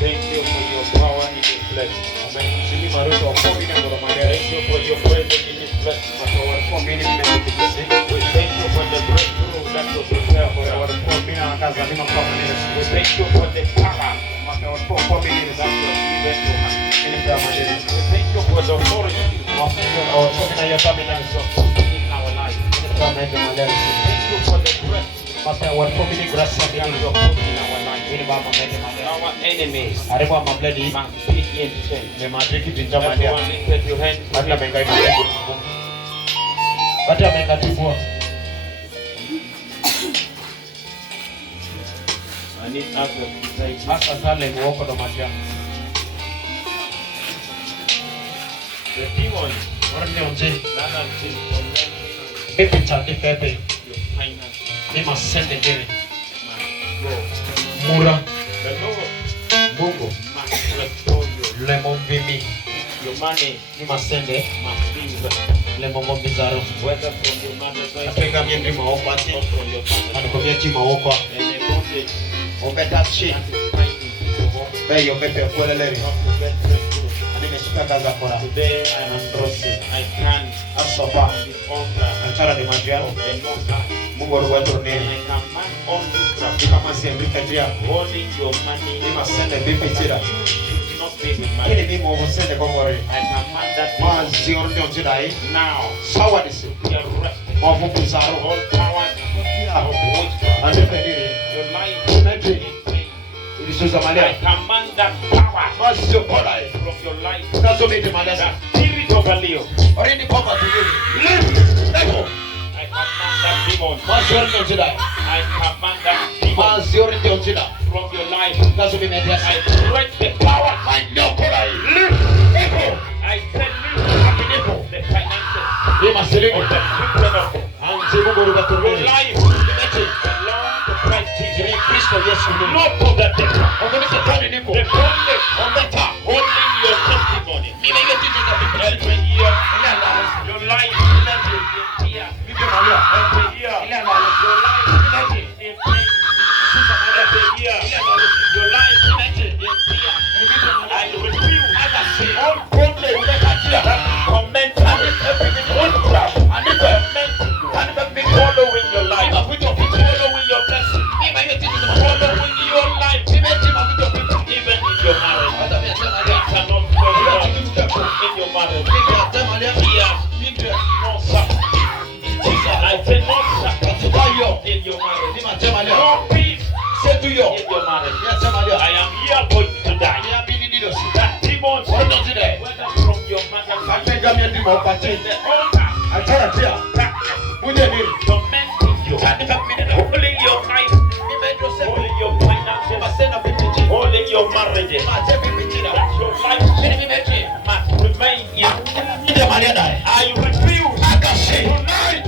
Thank you for your power in this place. Thank you for your presence in this place. We thank you for the breakthrough that you prepare for us. We thank you for the power that you have given to us. We thank you for the authority in our life. Thank you for the grace. Our enemies must be in shame. Everyone lift your hands. I need us to say, the demons Mura the Lord Mungu must restore you. lemomvimi Your money nimasende must be lemomombizaro whether from your mother's side katenga myendri maoko ati or from your father's side. anokomia chi maoko And the bondage obeta chi that is fighting people beyo pepe kueleleri not to get breakthrough. animeshika kaza kora Today I am trusting. I can asofa the altar antara de magia of the Most High. Mungu ruwetu And ne I command all witchcraft kama siamrika dia holding your money. nimasende bibi tira You should not be with kini money. mimo musende komori I command that mazi ornde onjidai now sawa disi be arrested. mavumbizaro All powers of witchcraft. andependiri Your life Metri. is pain. ilisuza I malia command that power mazi okolai from your life. kazomite malasa That spirit of a Leo. orindi papa tuyuri ego I command that demon. mazi ornde onjidai I command that demon mazi ornde onjida from your life. kazomite I mediasa break the power. manyokolai ego I send you apiniko the finances imasilimu of the children of God. anzi Mungu Your rugatumuri life Eti. belongs to Christ Ni Jesus. Kristo Yesu ni Not to the devil. Ogonisa tani niko The bondage Ombeta holding your testimony. Mimi ile kitu za Biblia Every year, Ile analala your life is here. Biblia Maria Every year, Ile analala your life is in pain. Every year, your life is in fear. I refuse all bondage that comment witchcraft following your life, following your blessing, following your life, even in your marriage. They cannot follow in your marriage. Here, no success. I cannot success in your marriage. No peace in your marriage. I am here for you to die. That demon, whether from your mother's side, the altar, tormenting you, holding your life, holding your finances, holding your marriages, that your life must remain in. I refuse tonight.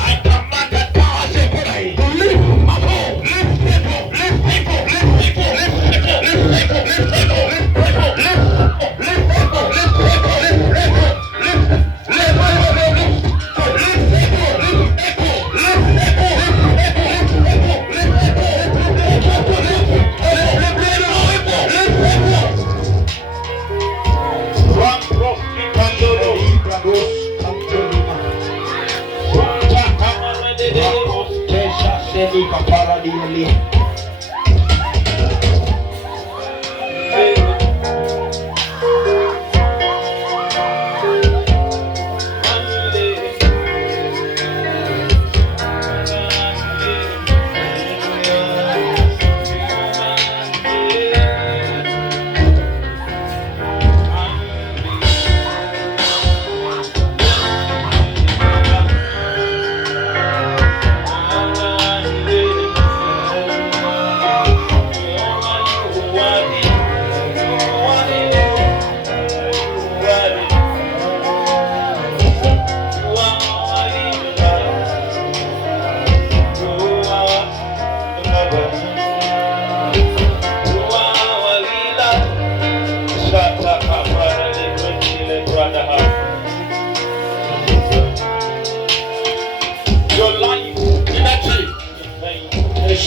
I command that power to leave my home. Leave people.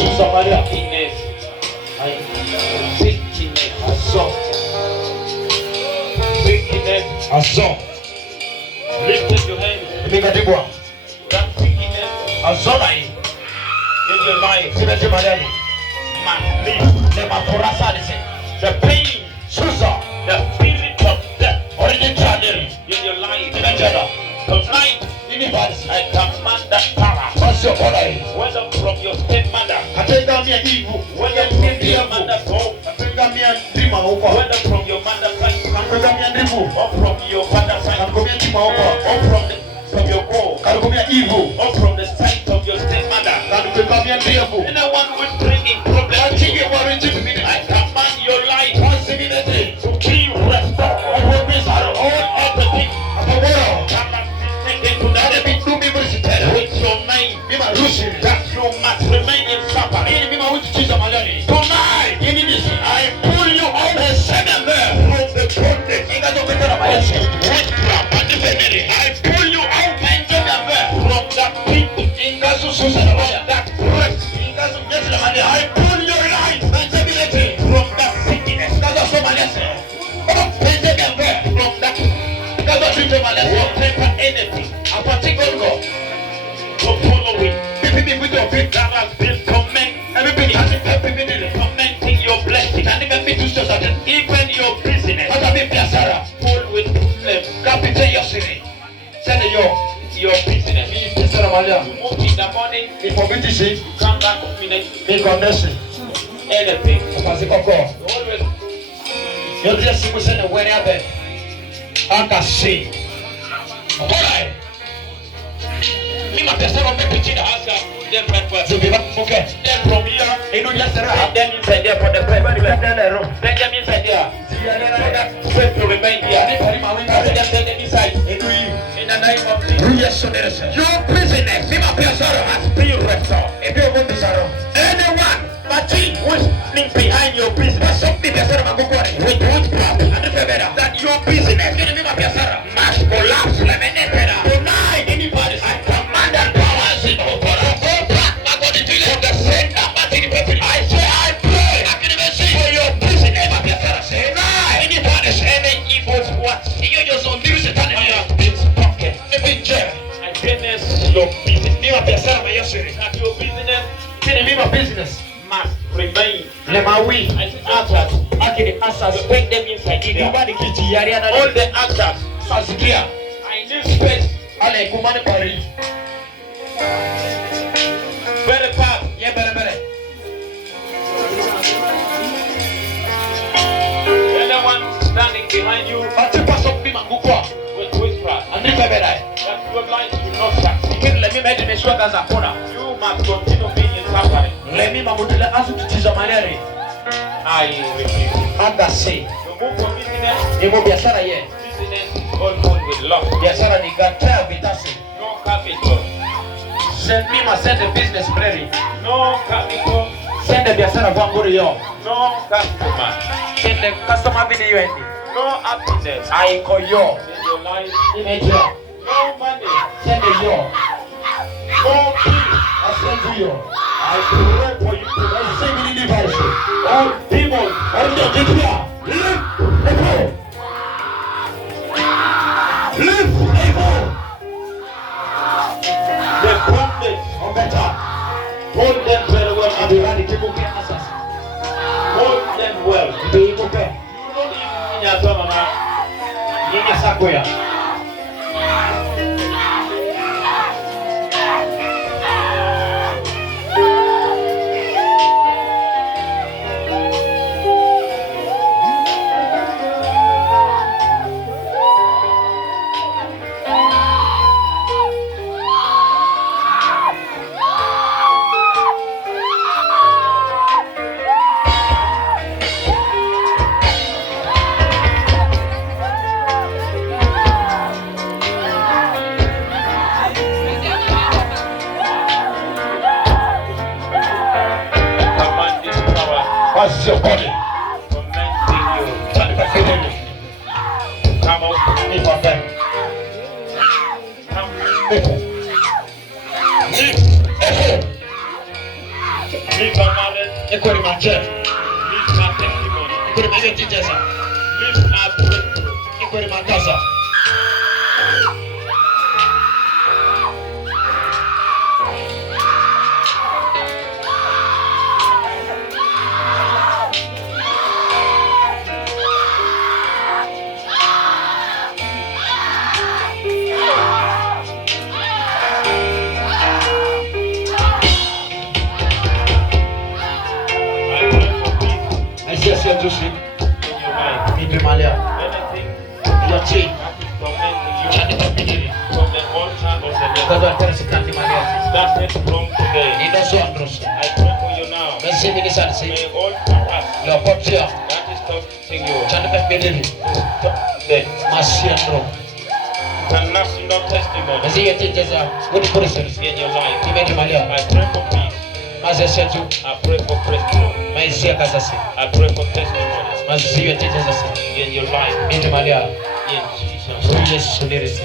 Susa Maria. Sickness. Sickness. Assault. Sickness. Assault. Lift up your hands. Ligatibwa. That sickness Azonai. in your life Sibeti Mariani. must leave. Le matorasa dise. The pain, Susa. the spirit of death Origin Chaneri. in your life. Sibeti. Tonight, Universe. I command that power, What's your body? whether from your stepmother, Atenga mia ivu. whether from your mother's home, Atenga mia ndima huko. whether from your mother's side, Atenga mia ndimu. or from your father's side, Karikomia ndima huko. or from your goal, Karikomia ivu. or from the side of your stepmother. Karikomia mia ndimu. Anyone who is bringing problems, Achige kwa rinjibu mini. I command your life Once minute. to be restored. All everything Akaboro. that must be taken to Nade that bitumi mwisitele. with your mind, Mima rushi. that you must remain in suffering. Ini mima uchichiza malani. Tonight, Ini nisi. I pull you out and send them there from the bondage. Ingazo betara mayasi. Witchcraft and divinity. I pull you out and send them there from that pit. Ingazo susa na maya. That breath. Ingazo nyesi na maya. I pull your life Pensebileti. from that sickness. Ingazo so mayasi. Pensebileti. From that Ingazo sute mayasi. whatever anything Apatikongo. to follow it Pipi mwito pipi. that has been Everybody has a pepi minile. tormenting your blessing, Nani mimi tusto sate. even your business, Hata mimi biashara. full with problems. Kapite yosiri. Sende yo. Your business. Mimi biashara maya. You move in the morning, Ifobitishi. come back midnight, Mikondesi. anything. Apazikoko. You always Yote siku sene wene abe. Akasi. Alright. Mimi biashara mimi chini. ask them breakfast. Zubiba fuke. Then from here, Inu yasera. take them inside there for the breakfast. Ndelo. Take them inside there. Faith to remain Ani here. pari mawinga. Take them inside. Inu yi. In the name of Jesus. Ruya sonerese. Your business Mimi biashara. has been restored. Ebi omo biashara. Anyone watching who is sitting behind your business Sombi biashara magogore. with witchcraft, Anu febera. that your business Mimi mimi biashara. must collapse. Tonight, Anybody. I command that power to go back to the center. I say, I pray for your business. Tonight, any evil watch has been spoken against your business. Mimi biashara mayosiri. That your business Kini mimi business. must remain. Le mawi. I say, actors, Akini asas. you take them inside here. Ikibadi kiti yari ana. All the actors, Asikia. I need space. Ale kumani pari. Very fast. Ye bere bere. Anyone standing behind you Bati pasok bima ngukwa. with witchcraft, Ani febera. that your life will not succeed. Kini le mimi hedi meshuwa kaza kona. You must continue being in suffering. Le mimi mamudule asu tutiza maneri. I refuse. Akasi. You move from business, Imo biashara ye. business all going with love. Biashara ni gata vitasi. No capital. Send me ma send the business ready. No capital. Send the biashara kwa nguri yo. No customer. Send the customer vini yo endi. No happiness Aiko yo. in your life. Imeja. No money. Send the yo. No peace. I send you yo. I pray for you to I send you the device. all demons. Orjo jikia. Live. Eko. Live. Eko. The prophets, Obeta. hold them very well. Abirani kibuke asas. Hold them well. Ibe ibuke. You don't even mean as well, mama. Nyinyi sakoya. Command this power What's your body? tormenting you. Tani pakiteni. Come out. Ni kwa gani? Come. Eko. Live. Eko. Live a marriage. Equally my church. Live a testimony. Equally my teachers. Live a breakthrough. Equally my casa. Yes, yes, Joshi. Nipe malia. Your chain. Chani papidini. From the altar of the devil. Kado atara sikandi malia. Started from today. Inoso androso. I pray for you now. Mesi mini sansi. May all powers Lo popsia. that is stopping you. Chani papidini. Stop them. Masi andro. You cannot see no testimony Mesi yeti jeza. Wodi polisons. in your life. Kimeni malia. I pray for peace. Maze setu. I pray for breakthrough. Maisi ya kazasi. I pray for testimonies Mazi yeti jeza. in your life. Mini malia. In Jesus' name. Yesu nirisi.